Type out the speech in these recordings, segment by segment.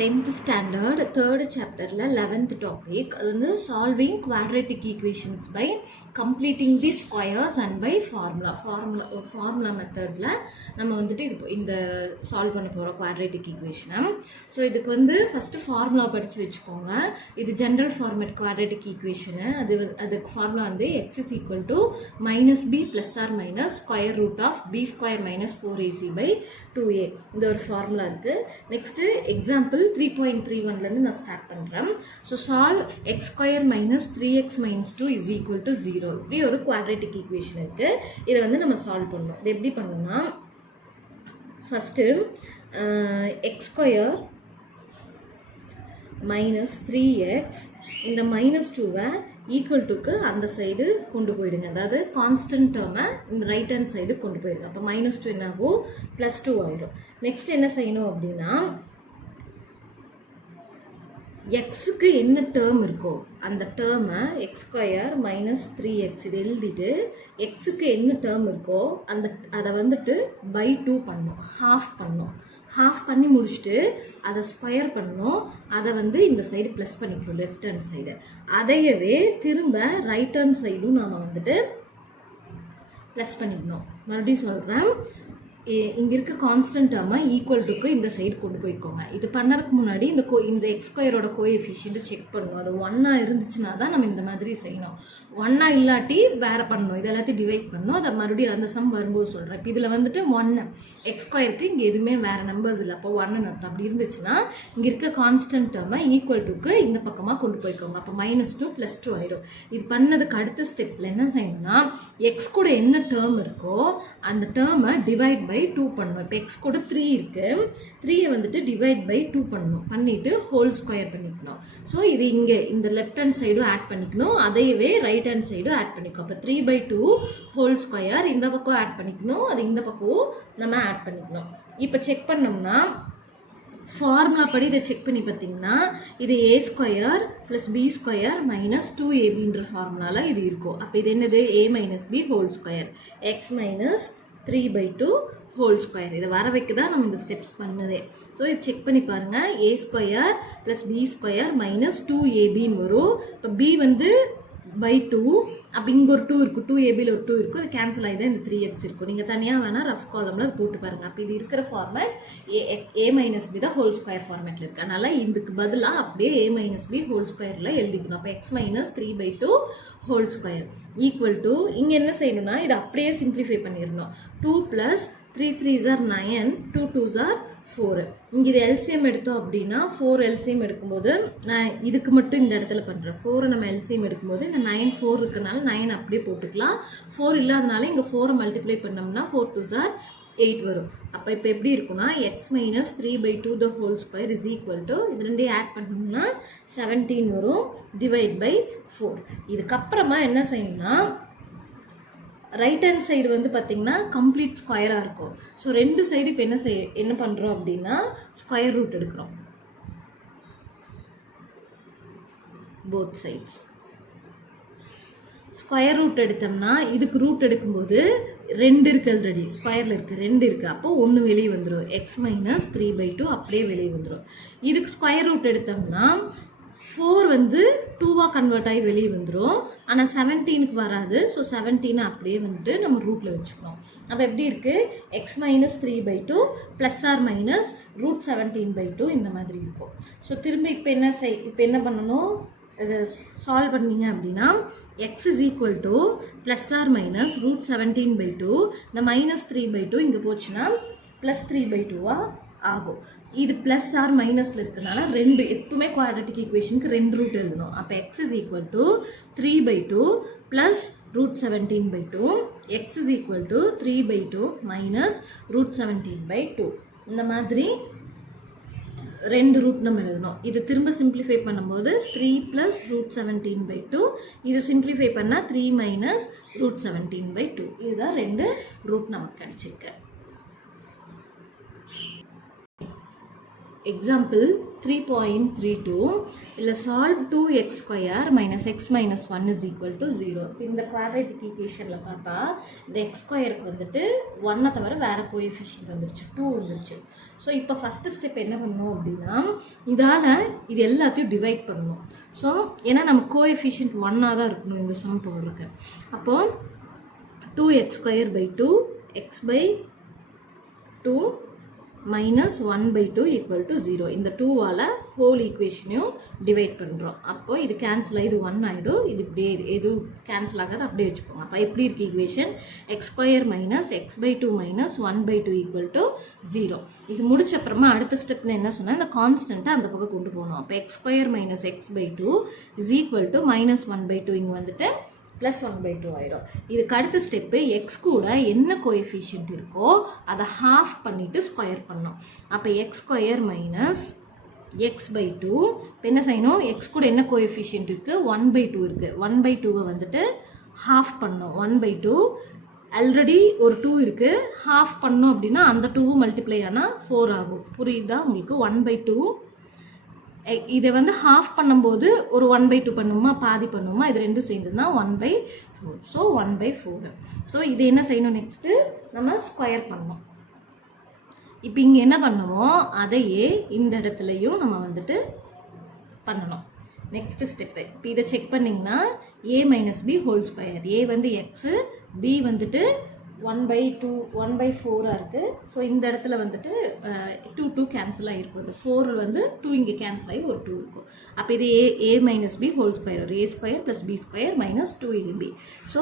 10th standard 3rd chapter 11th topic solving quadratic equations by completing the squares and by formula method la நம்ம வந்துட்டு இந்த solve பண்ண போறோம் quadratic equation. So இதுக்கு வந்து first formula படிச்சு வெச்சுக்கோங்க. இது general format quadratic equation. அதுக்கு formula வந்து x is equal to minus b plus or minus square root of b square minus 4ac by 2a இந்த ஒரு formula இருக்கு. Next example 3.31 ல இருந்து நான் ஸ்டார்ட் பண்றேன். So solve x square minus 3x minus 2 is equal to 0. இப்படி ஒரு quadratic equation இருக்கு. இத வந்து நம்ம சால்வ் பண்ணனும். இது எப்படி பண்ணனும்னா first x square minus 3x இந்த minus 2 equal to க்கு அந்த சைடு கொண்டு போயிடுங்க. அதாவது கான்ஸ்டன்ட் டேர்மை இந்த ரைட் ஹேண்ட் சைடு கொண்டு போயிடுங்க. அப்போ -2 என்ன ஆகும் +2 ஆயிடும். நெக்ஸ்ட் என்ன செய்யணும் அப்படின்னா எக்ஸுக்கு என்ன டேர்ம் இருக்கோ அந்த டேர்மை எக்ஸ் ஸ்கொயர் மைனஸ் 3x இது எழுதிட்டு எக்ஸுக்கு என்ன டேர்ம் இருக்கோ அதை வந்துட்டு பை 2 பண்ணணும், ஹாஃப் பண்ணி முடிச்சுட்டு அதை ஸ்கொயர் பண்ணணும். அதை வந்து இந்த சைடு ப்ளஸ் பண்ணிக்கணும் லெஃப்ட் ஹேண்ட் சைடு. அதையவே திரும்ப ரைட் ஹேண்ட் சைடும் நாம் வந்துட்டு ப்ளஸ் பண்ணிக்கணும். மறுபடியும் சொல்கிறேன், இங்கே இருக்க கான்ஸ்டன்ட் டேர்மை ஈக்குவல் டுக்கு இந்த சைடு கொண்டு போய்க்கோங்க. இது பண்ணுறதுக்கு முன்னாடி இந்த எக்ஸ் ஸ்கொயரோட கோஎஃபிஷியன்ட் செக் பண்ணணும். அது 1 இருந்துச்சுன்னா தான் நம்ம இந்த மாதிரி செய்யணும். 1 இல்லாட்டி வேறு பண்ணணும். இது எல்லாத்தையும் டிவைட் பண்ணணும். அதை மறுபடியும் அந்த சம் வரும்போது சொல்கிறேன். இப்போ இதில் வந்துட்டு 1 எக்ஸ் ஸ்கொயருக்கு இங்கே எதுவுமே வேறு நம்பர்ஸ் இல்லை. அப்போ 1 அர்த்தம். அப்படி இருந்துச்சுன்னா இங்கே இருக்க கான்ஸ்டன்ட் டேர்மை ஈக்குவல் டுக்கு இந்த பக்கமாக கொண்டு போய்க்கோங்க. அப்போ -2 +2 ஆயிடும். இது பண்ணதுக்கு அடுத்த ஸ்டெப்பில் என்ன செய்யணும்னா எக்ஸ் கூட என்ன டேர்ம் இருக்கோ அந்த டேர்மை டிவைட் பை 2 பண்ணணும். இப்போ எக்ஸ் கூட 3 இருக்கு, 3 வந்துட்டு டிவைட் பை 2 பண்ணணும். பண்ணிட்டு ஹோல் ஸ்கொயர் பண்ணிக்கணும். ஸோ இது இங்கே இந்த லெஃப்ட் ஹேண்ட் சைடும் ஆட் பண்ணிக்கணும், அதையவே ரைட் ஹேண்ட் சைடும் ஆட் பண்ணிக்கணும். அப்போ 3/2 ஹோல் ஸ்கொயர் இந்த பக்கம் ஆட் பண்ணிக்கணும், அது இந்த பக்கம் நம்ம ஆட் பண்ணிக்கணும். இப்போ செக் பண்ணோம்னா ஃபார்முலா படி இதை செக் பண்ணி பார்த்தீங்கன்னா இது a square plus b square minus 2ab ஃபார்முலால இது இருக்கும். அப்போ இது என்னது a minus b whole square X minus 3/2 whole square. இதை வர வைக்க தான் நம்ம இந்த ஸ்டெப்ஸ் பண்ணதே. ஸோ இது செக் பண்ணி பாருங்கள். a square plus b square minus 2ab வரும். இப்போ b வந்து பை 2, அப்போ இங்கே ஒரு 2 இருக்கும், 2ab ஒரு 2 இருக்கும், அது கேன்சல் ஆகி தான் இந்த 3x இருக்கும். நீங்கள் தனியாக வேணால் ரஃப் காலமில் அது போட்டு பாருங்கள். அப்போ இது இருக்கிற ஃபார்மேட் a மைனஸ் b தான் ஹோல் ஸ்கொயர் ஃபார்மேட்டில் இருக்குது. அதனால் இதுக்கு பதிலாக அப்படியே a மைனஸ் b ஹோல் ஸ்கொயரில் எழுதிக்கணும். அப்போ x minus 3/2 whole square equal to இங்கே என்ன செய்யணும்னா இதை அப்படியே சிம்பிளிஃபை பண்ணிடணும். 2 + 3 3s are 9, 2 2s are 4. இங்கே இது எல்சிஎம் எடுத்தோம் அப்படின்னா 4 எல்சிஎம் எடுக்கும்போது நான் இதுக்கு மட்டும் இந்த இடத்துல பண்ணுறேன். 4 நம்ம எல்சிஎம் எடுக்கும்போது இந்த 9 4 இருக்கனால 9 அப்படியே போட்டுக்கலாம். 4 இல்லாதனால இங்கே 4 மல்டிப்ளை பண்ணோம்னா 4 2s are 8 வரும். அப்போ இப்போ எப்படி இருக்குன்னா X minus 3/2 the whole square is equal to இது ரெண்டையும் ஆட் பண்ணோம்னா 17 வரும் டிவைட் பை 4. இதுக்கப்புறமா என்ன செய்யணும்னா ரைட் ஹேண்ட் சைடு வந்து பார்த்தீங்கன்னா கம்ப்ளீட் ஸ்கொயராக இருக்கும். ஸோ ரெண்டு சைடு இப்போ என்ன பண்ணுறோம் அப்படின்னா ஸ்கொயர் ரூட் எடுக்கிறோம். போத் சைட்ஸ் ஸ்கொயர் ரூட் எடுத்தோம்னா இதுக்கு ரூட் எடுக்கும்போது 2 இருக்குது, ஆல்ரெடி ஸ்கொயரில் இருக்குது 2 இருக்குது. அப்போ 1 வெளியே வந்துடும். எக்ஸ் மைனஸ் 3/2 அப்படியே வெளியே வந்துடும். இதுக்கு ஸ்கொயர் ரூட் எடுத்தோம்னா 4 வந்து 2வாக கன்வெர்ட் ஆகி வெளியே வந்துடும். ஆனால் 17க்கு வராது. ஸோ 17 அப்படியே வந்துட்டு நம்ம ரூட்டில் வச்சுக்கணும். அப்போ எப்படி இருக்குது x minus 3/2 plus or minus √17/2 இந்த மாதிரி இருக்கும். ஸோ திரும்ப இப்போ என்ன பண்ணணும், இதை சால்வ் பண்ணிங்க அப்படின்னா x is equal to plus or minus √17/2 இந்த -3/2 இங்கே போச்சுன்னா ப்ளஸ் 3/2 ஆகும். இது ப்ளஸ் ஆர் மைனஸில் இருக்கிறனால எப்பவுமே குவாட்ரட்டிக் ஈக்குவேஷனுக்கு 2 ரூட் எழுதணும். அப்போ X is equal to 3/2 plus √17/2 X is equal to 3/2 minus √17/2 இந்த மாதிரி 2 ரூட் நம்ம எழுதணும். இது திரும்ப சிம்பிளிஃபை பண்ணும்போது 3 + √17/2 இது சிம்பிளிஃபை பண்ணால் 3 மைனஸ் √17/2 இதுதான் 2 ரூட் நமக்கு கிடச்சிருக்கு. எக்ஸாம்பிள் 3.32 இல்லை solve 2x square minus X minus one is equal to 0. இந்த குவாட்ரேட்டிக் ஈக்குவேஷனில் பார்த்தா இந்த எக்ஸ் ஸ்கொயருக்கு வந்துட்டு 1 தவிர வேறு கோஎஃபிஷியன்ட் வந்துருச்சு, 2 வந்துருச்சு. ஸோ இப்போ ஃபஸ்ட்டு ஸ்டெப் என்ன பண்ணணும் அப்படின்னா இதால் இது எல்லாத்தையும் டிவைட் பண்ணணும். ஸோ ஏன்னா நம்ம கோஎஃபிஷியன்ட் 1ஆக தான் இருக்கணும் இந்த சம் போடுறதுக்கு. அப்போது 2x square by 2 x by 2 minus 1/2 equal to 0. இந்த 2வால் ஹோல் ஈக்குவேஷனையும் டிவைட் பண்ணுறோம். அப்போது இது கேன்சல் ஆகி இது 1 ஆகிடும். இது இப்படியே எதுவும் கேன்சல் ஆகாது, அப்படியே வச்சுக்கோங்க. அப்போ எப்படி இருக்குது equation? X square minus x by 2 minus 1/2 equal to 0. இது முடிச்ச அப்புறமா அடுத்த ஸ்டெப்னு என்ன சொன்னால் இந்த கான்ஸ்டண்ட்டை அந்த பக்கம் கொண்டு போகணும். அப்போ x square minus x by 2 is equal to minus 1/2 இங்கே வந்துட்டு ப்ளஸ் 1/2 ஆகிடும். இதுக்கு அடுத்த ஸ்டெப்பு எக்ஸ் கூட என்ன கோஎஃபிஷியன்ட் இருக்கோ அதை ஹாஃப் பண்ணிவிட்டு ஸ்கொயர் பண்ணோம். அப்போ x square minus x by 2 இப்போ என்ன செய்யணும்? எக்ஸ் கூட என்ன கோஎஃபிஷியன்ட் இருக்குது? 1/2 இருக்குது. 1/2 வந்துட்டு ஹாஃப் பண்ணோம். 1/2 ஆல்ரெடி ஒரு 2 இருக்குது, ஹாஃப் பண்ணோம் அப்படின்னா அந்த 2 மல்டிப்ளை ஆனால் 4 ஆகும். புரியுதா உங்களுக்கு? 1/2 இதை வந்து ஹாஃப் பண்ணும்போது ஒரு 1/2 பண்ணுமா, பாதி பண்ணுமா, இது ரெண்டும் சேர்ந்துன்னா 1/4. ஸோ 1/4. ஸோ இது என்ன செய்யணும்? நெக்ஸ்ட்டு நம்ம ஸ்கொயர் பண்ணணும். இப்போ இங்கே என்ன பண்ணுவோம் அதையே இந்த இடத்துலையும் நம்ம வந்துட்டு பண்ணணும். நெக்ஸ்ட்டு ஸ்டெப்பு இப்போ இதை செக் பண்ணிங்கன்னா a minus B whole square. A வந்து எக்ஸு, பி வந்துட்டு 1/4 இருக்குது. ஸோ இந்த இடத்துல வந்துட்டு 2 கேன்சல் ஆகிருக்கும். இந்த 4 வந்து 2 இங்கே கேன்சல் ஆகி ஒரு 2 இருக்கும். அப்போ இது A minus B whole square, A square plus B square minus 2ab. So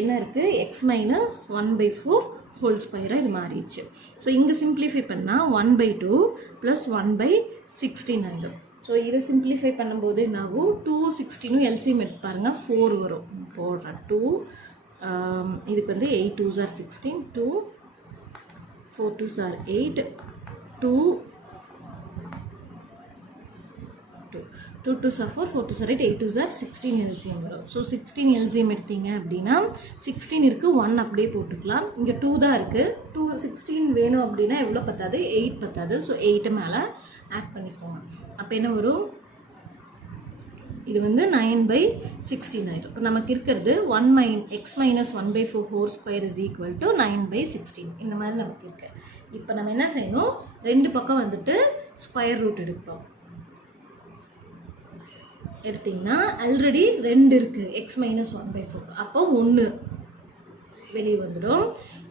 என்ன இருக்குது? எக்ஸ் மைனஸ் 1/4 ஹோல் ஸ்கொயராக இது மாறிடுச்சு. ஸோ இங்கே சிம்பிளிஃபை பண்ணால் 1/2 ப்ளஸ் 1/16 ஆகிடும். ஸோ இதை சிம்பிளிஃபை பண்ணும்போது என்னாகும்? 2 16 எல்சிஎம் எடுத்து பாருங்கள் 4 வரும். போடுறேன் 2 இதுக்கு வந்து 8 2s are 16, 2 4 2s are 8, 2 2s are 4, 4 2s are 8, 8 2s are 16 LCM வரும். ஸோ 16 LCM எடுத்தீங்க அப்படின்னா 16 இருக்குது, 1 அப்படியே போட்டுக்கலாம். இங்கே 2 தான் இருக்குது. 2 16 வேணும் அப்படின்னா எவ்வளோ பத்தாது? 8 பத்தாது. ஸோ 8 மேலே ஆட் பண்ணிக்கோங்க. அப்போ என்ன வரும்? இது வந்து 9/16 ஆயிடும். இப்போ நமக்கு இருக்கிறது X minus 1/4 whole square is equal to 9/16. இந்த மாதிரி நமக்கு இருக்கு. இப்போ நம்ம என்ன செய்யணும்? ரெண்டு பக்கம் வந்துட்டு ஸ்கொயர் ரூட் எடுக்கிறோம். எடுத்திங்கன்னா ஆல்ரெடி 2 இருக்குது, எக்ஸ் மைனஸ் 1/4. அப்போ 1 வெளியே வந்துடும்.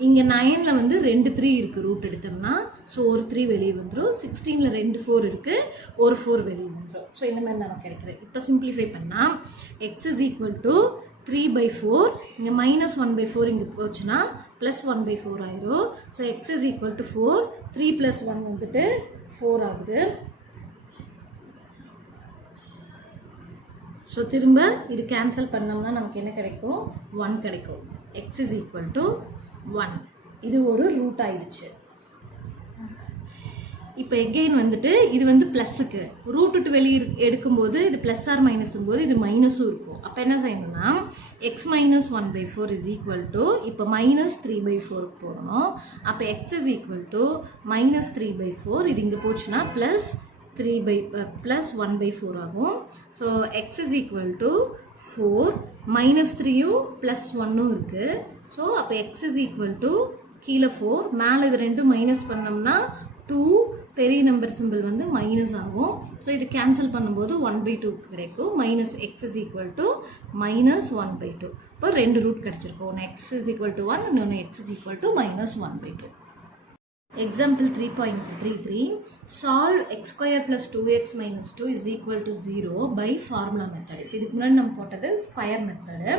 இங்கே 9ல் வந்து 2 3 இருக்குது, ரூட் எடுத்தோம்னா. ஸோ ஒரு 3 வெளியே வந்துடும். 16ல் 2 4 இருக்குது, ஒரு 4 வெளியே வந்துடும். ஸோ இந்த மாதிரி நமக்கு கிடைக்குது. இப்போ சிம்பிளிஃபை பண்ணால் எக்ஸ் இஸ் ஈக்குவல் டு 3/4. இங்கே மைனஸ் 1/4 இங்கே போச்சுன்னா ப்ளஸ் 1/4 ஆயிரும். So X is equal to 4. 3 + 1 வந்துட்டு 4 ஆகுது. ஸோ திரும்ப இது கேன்சல் பண்ணோம்னா நமக்கு என்ன கிடைக்கும்? 1 கிடைக்கும். x is equal to 1. இது ஒரு ரூட் ஆயிடுச்சு. இப்போ எகெயின் வந்துட்டு இது வந்து ப்ளஸ்ஸுக்கு ரூட் விட்டு வெளியே எடுக்கும்போது இது ப்ளஸ் ஆர் மைனஸும் போது இது மைனஸும் இருக்கும். அப்போ என்ன செய்யணும்னா X minus 1/4 is equal to இப்போ மைனஸ் 3/4 போடணும். அப்போ X is equal to minus 3/4. இது இங்கே போச்சுன்னா ப்ளஸ் 1/4 ஆகும். So X is equal to 4, minus 3யும் ப்ளஸ் 1ம் இருக்குது. ஸோ அப்போ எக்ஸ் இஸ் ஈக்குவல் டு கீழே 4, மேலே இது ரெண்டும் மைனஸ் பண்ணோம்னா 2, பெரிய நம்பர் சிம்பிள் வந்து மைனஸ் ஆகும். ஸோ இது கேன்சல் பண்ணும்போது 1/2 கிடைக்கும். Minus X is equal to minus 1/2. இப்போ 2 ரூட் கிடச்சிருக்கும். ஒன்று எக்ஸ் இஸ் ஈக்குவல் டு 1, இன்னொன்று X is equal to minus 1/2. Example 3.33 solve x square plus 2x minus 2 is equal to 0 by formula method. இதுக்கு முன்னாடி நம்ம போட்டது ஸ்கொயர் மெத்தடு.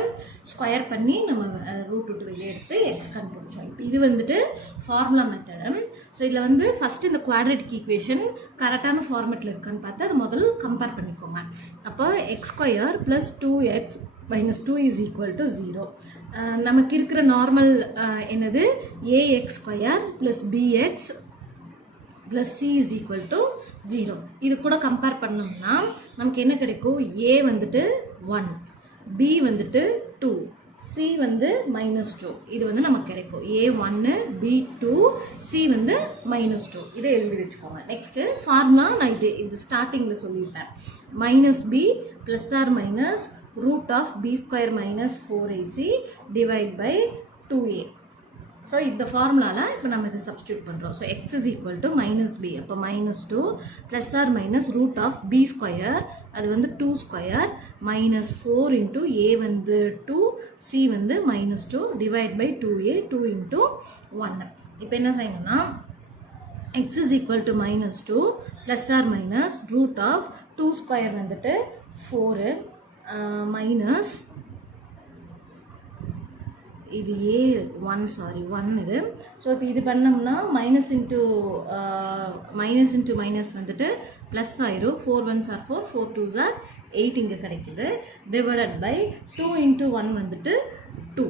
ஸ்கொயர் பண்ணி நம்ம ரூட் விட்டு வெளியே எடுத்து எக்ஸ் கண்டுபிடிச்சோம். இப்போ இது வந்துட்டு ஃபார்முலா மெத்தடு. ஸோ இதில் வந்து ஃபஸ்ட்டு இந்த குவாட்ரேட்டிக் ஈக்குவேஷன் கரெக்டான ஃபார்மேட்டில் இருக்கான்னு பார்த்து அதை முதல்ல கம்பேர் பண்ணிக்கோங்க. அப்போ x square plus 2x minus 2 is equal to 0. நமக்கு இருக்கிற நார்மல் என்னது? ax square plus bx plus c is equal to 0. இது கூட கம்பேர் பண்ணோம்னா நமக்கு என்ன கிடைக்கும்? a வந்துட்டு 1, b வந்துட்டு 2, சி வந்து -2 இது வந்து நமக்கு கிடைக்கும். A1 B2 C வந்து -2 இதை எழுதி வச்சுக்கோங்க. நெக்ஸ்ட்டு ஃபார்முலா நான் இது ஸ்டார்டிங்கில் சொல்லிட்டேன். -b plus or minus √b² - 4ac divide by 2a. So இந்த ஃபார்முலாவில் இப்போ நம்ம இதை சப்ஸ்டியூட் பண்ணுறோம். So x is equal to -b அப்போ -2 ப்ளஸ் ஆர் மைனஸ் √b² அது வந்து 2² -4 இன்ட்டு a வந்து 2 c வந்து -2 டிவைட் பை 2a 2 இன்ட்டு 1. இப்போ என்ன செய்யணும்னா x is equal to -2 plus or minus √2² வந்துட்டு 4 மைனஸ் இது A1 சாரி 1 இது. ஸோ இப்போ இது பண்ணோம்னா மைனஸ் இன்ட்டு மைனஸ் வந்துட்டு ப்ளஸ் ஆயிரும். 4 1s are 4 4 2s are 8 இங்கே கிடைக்குது. டிவைடட் பை 2 இன்ட்டு 1 வந்துட்டு 2.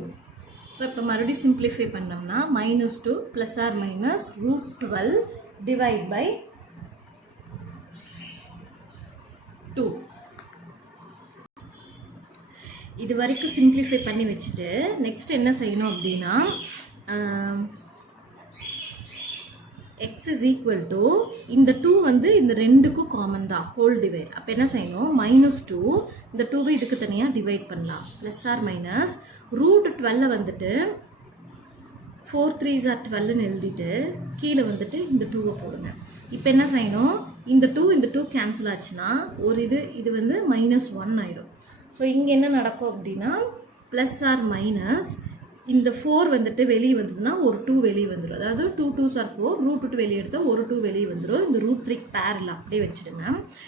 ஸோ இப்போ மறுபடியும் சிம்பிளிஃபை பண்ணோம்னா -2 plus or minus √12 divide by 2. இது வரைக்கும் சிம்பிளிஃபை பண்ணி வச்சுட்டு நெக்ஸ்ட் என்ன செய்யணும் அப்படின்னா x is equal to இந்த 2 வந்து இந்த ரெண்டுக்கும் காமன் தான் ஹோல் டிவைட். அப்போ என்ன செய்யணும் -2 இந்த 2வை இதுக்கு தனியாக டிவைட் பண்ணலாம். ப்ளஸ் ஆர் மைனஸ் √12 வந்துட்டு 4 3s are 12ன்னு எழுதிட்டு கீழே வந்துட்டு இந்த 2வை போடுங்க. இப்போ என்ன செய்யணும் இந்த 2 கேன்சல் ஆச்சுன்னா ஒரு இது வந்து -1 ஆயிடும். ஸோ இங்கே என்ன நடக்கும் அப்படின்னா ப்ளஸ் ஆர் மைனஸ் இந்த 4 வந்துட்டு வெளியே வந்ததுன்னா ஒரு 2 வெளியே வந்துடும். அதாவது 2 2s are 4 √2 வெளியே எடுத்தால் ஒரு 2 வெளியே வந்துடும். இந்த √3 பேரில் அப்படியே வச்சுடுங்க.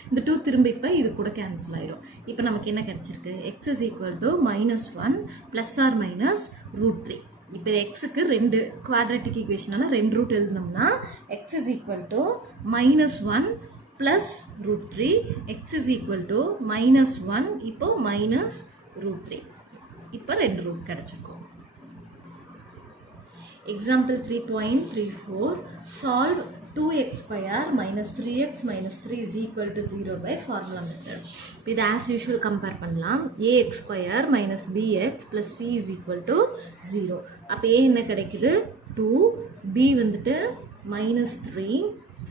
இந்த 2 திரும்ப இப்போ இது கூட கேன்சல் ஆகிடும். இப்போ நமக்கு என்ன கிடச்சிருக்கு x is equal to -1 plus or minus √3. இப்போ எக்ஸுக்கு 2 குவாட்ரேட்டிக் ஈக்குவேஷனால் 2 ரூட் எழுதினோம்னா x is equal to -1 plus √3 x is equal to -1 இப்போ -√3. இப்போ 2 ரூட் கிடச்சிருக்கும். Example 3.34 solve 2x² - 3x - 3 is equal to 0 by formula method. இது ஆஸ் யூஷுவல் கம்பேர் பண்ணலாம். ax² - bx + c is equal to 0. அப்போ a என்ன கிடைக்குது 2, b வந்துட்டு -3,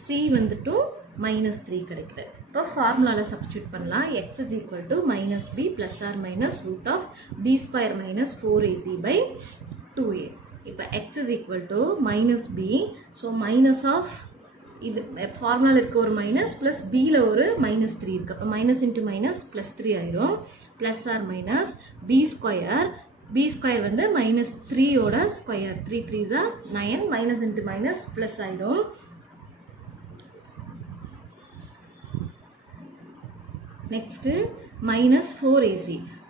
c வந்துட்டு -3 கிடைக்குது. இப்போ ஃபார்முலாவில் சப்ஸ்டியூட் பண்ணலாம். x is equal to -b plus or minus √b² - 4ac by 2a. இப்போ x is equal to -b. So minus of இது ஃபார்முலாவில் இருக்க ஒரு மைனஸ் ப்ளஸ் பியில் ஒரு -3 இருக்குது. அப்போ மைனஸ் இன்ட்டு மைனஸ் +3 ஆயிரும். ப்ளஸ் ஆர் மைனஸ் b² வந்து -3யோட square 3 3s are 9 minus into minus plus ஆயிரும். நெக்ஸ்ட்டு -4ac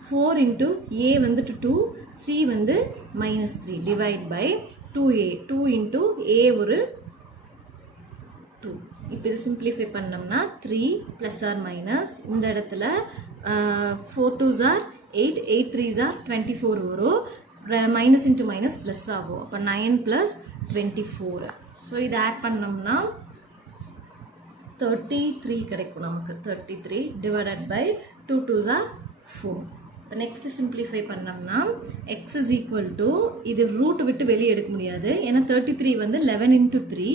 4 இன்ட்டு a வந்துட்டு 2 c வந்து -3 divide by 2a 2 into a ஒரு 2. இப்போ இது சிம்பிளிஃபை பண்ணோம்னா 3 ப்ளஸ் ஆர் மைனஸ் இந்த இடத்துல 4 2s are 8 8 3s are 24 வரும். மைனஸ் இன்ட்டு மைனஸ் ப்ளஸ் ஆகும். அப்போ 9 + 24. ஸோ இதை ஆட் பண்ணோம்னா 33 கிடைக்கும் நமக்கு. 33 டிவைடட் பை 2 2s are 4. இப்போ நெக்ஸ்ட்டு சிம்பிளிஃபை பண்ணோம்னா x is equal to இது ரூட் விட்டு வெளியே எடுக்க முடியாது. ஏன்னா 33 வந்து 11 into 3.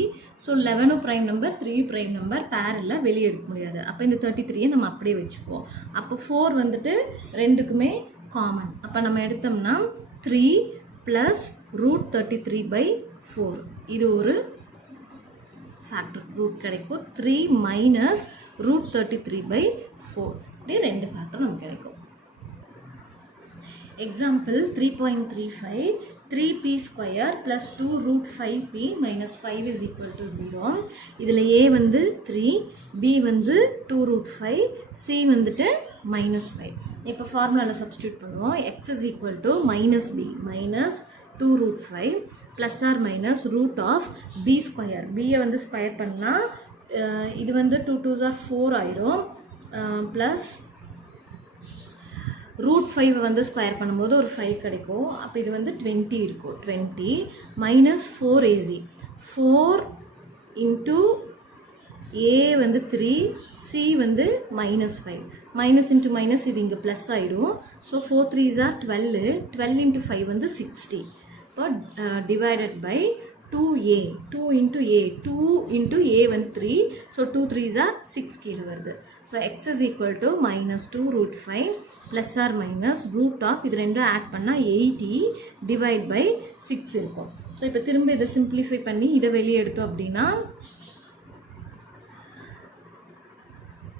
So 11 prime number 3 prime number பேரில் வெளியே எடுக்க முடியாது. அப்போ இந்த 33யை நம்ம அப்படியே வச்சுக்குவோம். அப்போ 4 வந்துட்டு ரெண்டுக்குமே காமன். அப்போ நம்ம எடுத்தோம்னா 3 ப்ளஸ் √33/4 இது ஒரு ஃபேக்டர் ரூட் கிடைக்கும். 3 மைனஸ் √33/4 இப்படி 2 ஃபேக்டர் நமக்கு கிடைக்கும். Example 3.35 3p² + 2√5p - 5 is equal to 0. இதில் a வந்து 3, b வந்து 2√5, c வந்துட்டு -5. இப்போ ஃபார்முலாவில் சப்ஸ்டியூட் பண்ணுவோம். x is equal to -b - 2√5 plus or minus √b². b-யை வந்து ஸ்கொயர் பண்ணால் இது வந்து 2 2s are 4 ஆயிரும். ப்ளஸ் √5 வந்து ஸ்கொயர் பண்ணும்போது ஒரு 5 கிடைக்கும். அப்போ இது வந்து 20 இருக்கும். 20 - 4ac 4 இன்ட்டு A வந்து 3, C வந்து -5. மைனஸ் இன்ட்டு மைனஸ் இது இங்கே ப்ளஸ் ஆகிடும். So 4 3s are 12. 12 into 5 வந்து 60. இப்போ divided by 2a. 2 into a. 2 into a வந்து 3. ஸோ 2 3s are 6 கீழே வருது. So x is equal to -2 root 5 plus or minus root of இது ரெண்டும் ஆட் பண்ணால் 80 டிவைட் பை 6 இருக்கும். ஸோ இப்போ திரும்ப இதை சிம்பிளிஃபை பண்ணி இதை வெளியே எடுத்தோம் அப்படின்னா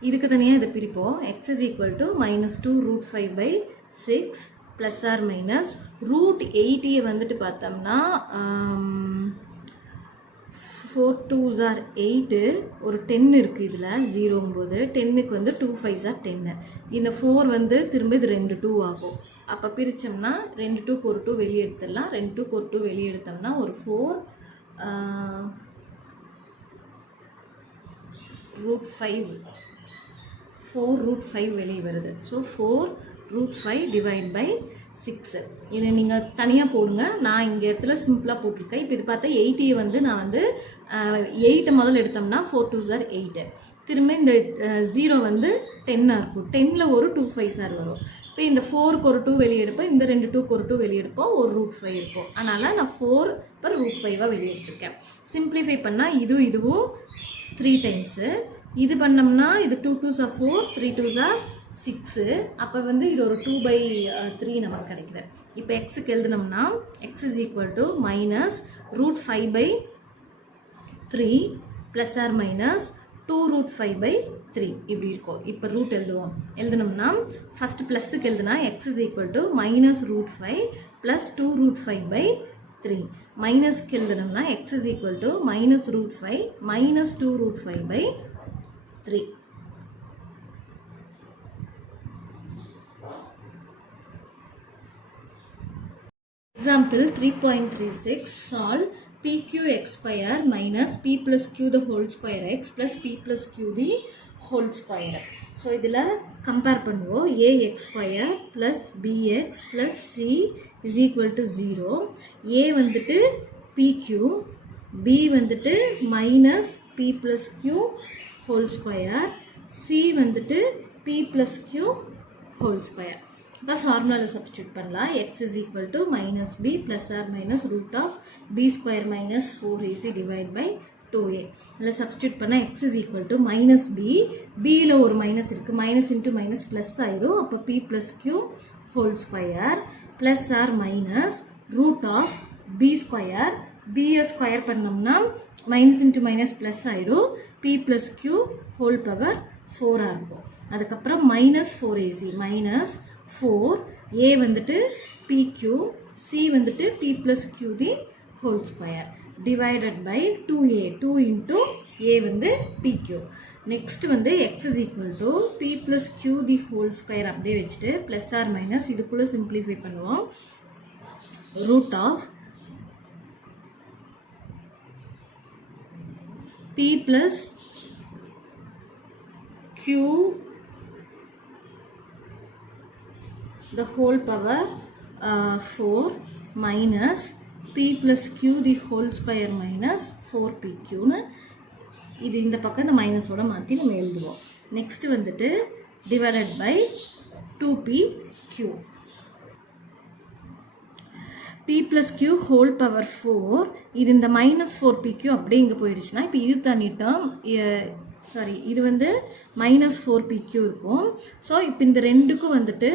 இதுக்கு தனியாக இதை பிரிப்போம். x is equal to -2 root 5 by 6 plus or minus root 80 வந்துட்டு பார்த்தோம்னா 4 2s are 8. ஒரு 10 இருக்குது இதில் 0ங்கும்போது 10க்கு வந்து 2 5s are 10. இந்த 4 வந்து திரும்ப இது 2 2 ஆகும். அப்போ பிரித்தோம்னா 2 2க்கு ஒரு 2 வெளியே எடுத்துடலாம். 2 2க்கு ஒரு 2 வெளியே எடுத்தோம்னா ஒரு 4 root 5 root 5 வெளியே வருது. So 4 root 5 divide by 6. இதை நீங்கள் தனியாக போடுங்க. நான் இங்கே இடத்துல சிம்பிளாக போட்டிருக்கேன். இப்போ இது பார்த்தா 80 வந்து நான் வந்து 8 முதல்ல எடுத்தோம்னா 4 2s are 8. திரும்ப இந்த 0 வந்து 10 இருக்கும். 10ல் ஒரு 2 5s are வரும். இப்போ இந்த 4க்கு ஒரு 2 வெளியே எடுப்போம். இந்த 2 2க்கு ஒரு 2 வெளியே எடுப்போம். ஒரு root 5 இருக்கும். அதனால் நான் 4 per root 5 வெளியே எடுத்துருக்கேன். சிம்பிளிஃபை பண்ணால் இதுவும் 3 டைம்ஸு. இது பண்ணோம்னா இது 2 2s are 4, 3 2s are 6. அப்போ வந்து இது ஒரு 2/3 நமக்கு கிடைக்குது. இப்போ எக்ஸுக்கு எழுதுனோம்னா x is equal to minus root 5/3 plus or minus 2 root 5/3 இப்படி இருக்கும். இப்போ ரூட் எழுதணும்னா ஃபஸ்ட்டு ப்ளஸ்ஸுக்கு எழுதுனா x is equal to minus root 5 plus 2 root 5/3. மைனஸ்க்கு எழுதணும்னா x is equal to minus root 5 minus 2 root 5/3. Example 3.36 solve pqx square minus p plus q the whole square x plus p plus q the whole square. So இதில் compare பண்ணுவோம். ax square plus bx plus c is equal to 0. a வந்துட்டு pq, b வந்துட்டு minus p plus q whole square, c வந்துட்டு p plus q whole square. இப்போ ஃபார்முலாவில் substitute பண்ணலாம். x is equal to minus b plus or minus root of b square minus 4ac divide by 2a. இதில் substitute பண்ணால் x is equal to minus b, bயில் ஒரு minus இருக்குது, minus into minus plus ஆயிரும். அப்போ p plus q whole square plus or minus root of b square, b square பண்ணோம்னா minus into minus plus ஆயிரும். p plus q whole power 4 இருக்கும். அதுக்கப்புறம் minus 4ac minus 4, a வந்துட்டு pq, c வந்துட்டு p plus q the whole square divided by 2a, 2 into a வந்து pq. Next வந்து x is equal to p plus q the whole square அப்படியே வச்சுட்டு plus or minus இதுக்குள்ளே simplify பண்ணுவோம். root of p plus q the whole power 4 minus p plus q the whole square minus 4pq. இது இந்த பக்கம் இந்த மைனஸோட மாற்றி நம்ம எழுதுவோம். நெக்ஸ்ட் வந்துட்டு divided by 2pq. p plus q whole power 4, இது இந்த minus 4pq அப்படியே இங்கே போயிடுச்சுன்னா இப்போ இது தனி டேர்ம், சாரி இது வந்து மைனஸ் 4pq இருக்கும். ஸோ இப்போ இந்த ரெண்டுக்கும் வந்துட்டு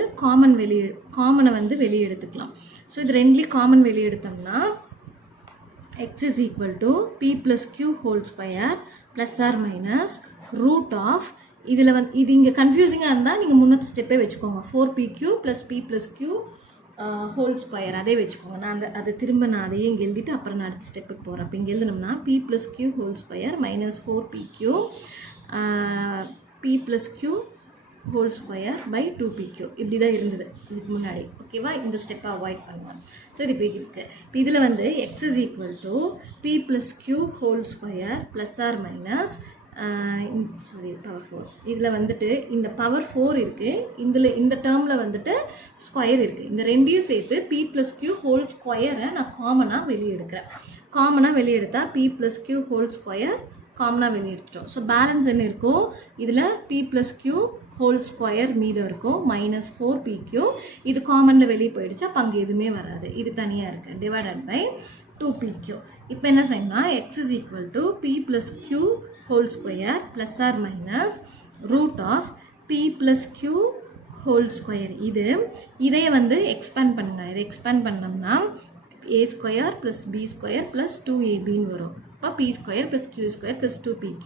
காமனை வந்து வெளியே எடுத்துக்கலாம். ஸோ இது ரெண்டுலேயும் காமன் வெளியே எடுத்தோம்னா x is equal to p plus q whole square plus or minus root of இதில் வந்து இது இங்கே கன்ஃபியூசிங்காக இருந்தால் நீங்கள் முன்னத்து ஸ்டெப்பே வச்சுக்கோங்க. 4pq plus p plus q whole square அதே வச்சுக்கோங்க. நான் அதை திரும்ப நான் அதையே இங்கே எழுதிட்டு அப்புறம் நான் அடுத்த ஸ்டெப்புக்கு போகிறேன். அப்போ இங்கே எழுதணும்னா p plus q whole square minus 4pq p plus q whole square by 2pq இப்படி தான் இருந்தது இதுக்கு முன்னாடி. ஓகேவா, இந்த ஸ்டெப்பை அவாய்ட் பண்ணுவேன். ஸோ இது இப்படி இருக்குது. இப்போ இதில் வந்து x is equal to p plus q whole square plus or minus sorry power 4. இதில் வந்துட்டு இந்த பவர் 4 இருக்குது, இந்த டேர்மில் வந்துட்டு ஸ்கொயர் இருக்குது. இந்த ரெண்டையும் சேர்த்து p plus q ஹோல் ஸ்கொயரை நான் காமனாக வெளியே எடுக்கிறேன். காமனாக வெளியே எடுத்தால் p plus q whole square காமனாக வெளியே எடுத்துட்டோம். ஸோ பேலன்ஸ் என்ன இருக்கும், இதில் p + q ஹோல் ஸ்கொயர் மீதம் இருக்கும் -4pq. இது காமனில் வெளியே போயிடுச்சு, அப்போ அங்கே எதுவுமே வராது, இது தனியாக இருக்குது, டிவைடட் பை 2pq. இப்போ என்ன செய்யணும்னா x = p + q whole square ± √p + q whole square. இதையே வந்து எக்ஸ்பேண்ட் பண்ணுங்கள். இதை எக்ஸ்பேண்ட் பண்ணோம்னா a² + b² + 2ab வரும். இப்போ p² + q² + 2pq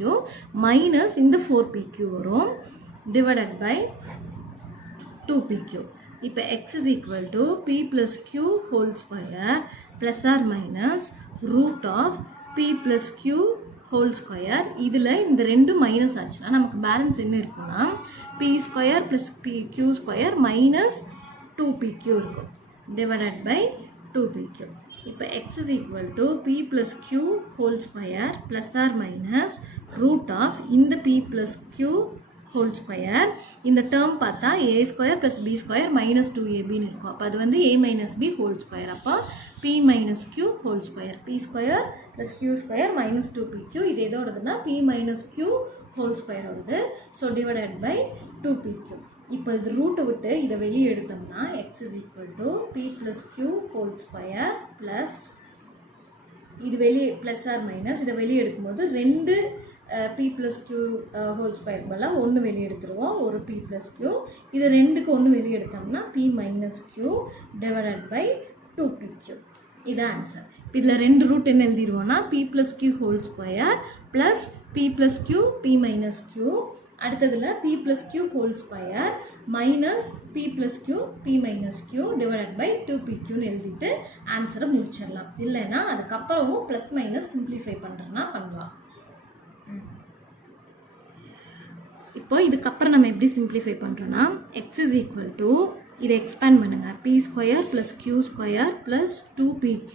மைனஸ் இந்த 4pq வரும், டிவைடட் பை 2pq. இப்போ x = p + q whole square ±√p + q whole square. இதில் இந்த ரெண்டு மைனஸ் ஆச்சுன்னா நமக்கு பேலன்ஸ் என்ன இருக்குன்னா p² + q² - 2pq இருக்கும், டிவைடட் பை 2pq. இப்போ x = p + q whole square ±√ இந்த p + q ஹோல் ஸ்கொயர். இந்த டேர்ம் பார்த்தா a² + b² - 2ab இருக்கும். அப்போ அது வந்து a - b ஹோல் ஸ்கொயர். அப்போ p - q whole square, p² + q² - 2pq. இது எதோடதுன்னா p - q ஹோல் ஸ்கொயரோடது. So divided by 2pq. இப்போ இது ரூட்டை விட்டு இதை வெளியே எடுத்தோம்னா x = p + q whole square plus இது வெளியே ப்ளஸ் ஆர் மைனஸ், இதை வெளியே எடுக்கும்போது ரெண்டு p + q ஹோல் ஸ்கொயர் பதிலாக ஒன்று வெளியே எடுத்துருவோம், ஒரு p + q. இது ரெண்டுக்கு ஒன்று வெளியே எடுத்தோம்னா p - q divided by 2pq. இதான் ஆன்சர். இப்போ இதில் ரெண்டு ரூட் என்ன எழுதிடுவோம்னா p + q whole square plus p + q p - q. அடுத்ததில் p + q whole square minus p + q p - q divided by 2pqன்னு எழுதிட்டு ஆன்சரை முடிச்சிடலாம். இல்லைன்னா அதுக்கப்புறமும் ப்ளஸ் மைனஸ் சிம்பிளிஃபை பண்ணுறோன்னா பண்ணலாம். இப்போ இதுக்கப்புறம் நம்ம எப்படி சிம்பிளிஃபை பண்ணுறோன்னா x = இதை எக்ஸ்பேண்ட் பண்ணுங்கள், p² + q² + 2pq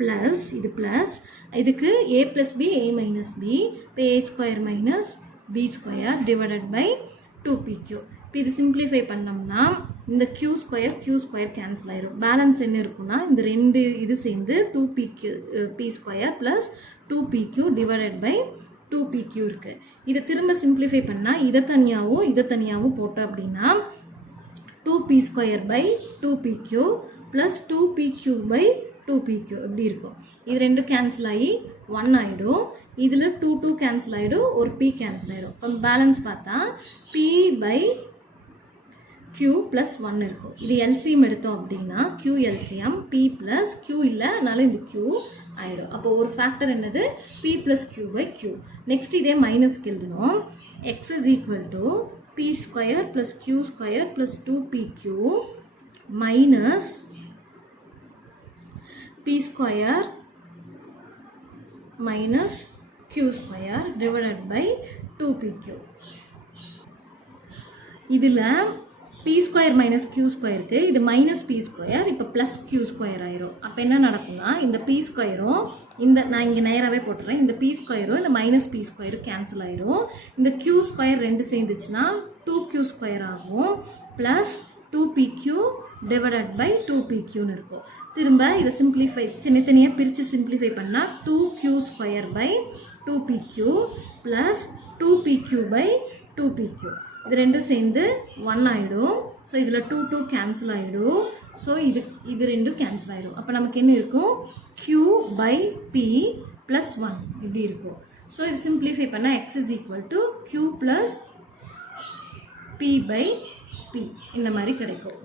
ப்ளஸ் இது ப்ளஸ் இதுக்கு a + b a - b, இப்போ a² - b² divided by 2pq. இப்போ இது சிம்பிளிஃபை பண்ணோம்னா இந்த q² கேன்சல் ஆயிரும். பேலன்ஸ் என்ன இருக்குன்னா இந்த ரெண்டு இது சேர்ந்து 2pq p² + 2pq divided by 2pq இருக்குது. இதை திரும்ப சிம்பிளிஃபை பண்ணால் இதை தனியாகவும் போட்டோம் அப்படின்னா 2p² / 2pq + 2pq / 2pq இப்படி இருக்கும். இது ரெண்டும் கேன்சல் ஆகி 1 ஆகிடும். இதில் 2 கேன்சல் ஆகிடும், ஒரு p கேன்சல் ஆகிடும். இப்போ பேலன்ஸ் பார்த்தா p/q + 1 இருக்கும். இது எல்சிஎம் எடுத்தோம் அப்படின்னா q எல்சிஎம் p + q இல்லை, அதனால இந்த q ஆகிடும். அப்போ ஒரு ஃபேக்டர் என்னது p + q/q. நெக்ஸ்ட் இதே மைனஸ்க்கு எழுதணும். x = p² + q² + 2pq minus p² - q² divided by 2pq. இதில் p² - q²க்கு இது -p², இப்போ ப்ளஸ் q² ஆயிரும். அப்போ என்ன நடக்கும்னா இந்த p²ம் இந்த நான் இங்கே நேராகவே போட்டுறேன், இந்த p²ம் இந்த -p² கேன்சல் ஆயிரும். இந்த q² ரெண்டு சேர்ந்துச்சுன்னா 2q² ஆகும் ப்ளஸ் 2pq டிவைடட் பை 2pqன்னு இருக்கும். திரும்ப இதை சிம்பிளிஃபை தனித்தனியாக பிரித்து சிம்பிளிஃபை பண்ணால் 2q² / 2pq plus 2pq / 2pq. இது ரெண்டும் சேர்ந்து 1 ஆகிடும். ஸோ இதில் 2 கேன்சல் ஆகிடும். ஸோ இது ரெண்டும் கேன்சல் ஆகிடும். அப்போ நமக்கு என்ன இருக்கும் q/p + 1 இப்படி இருக்கும். ஸோ இது சிம்பிளிஃபை பண்ணால் x = q + p/p இந்த மாதிரி கிடைக்கும்.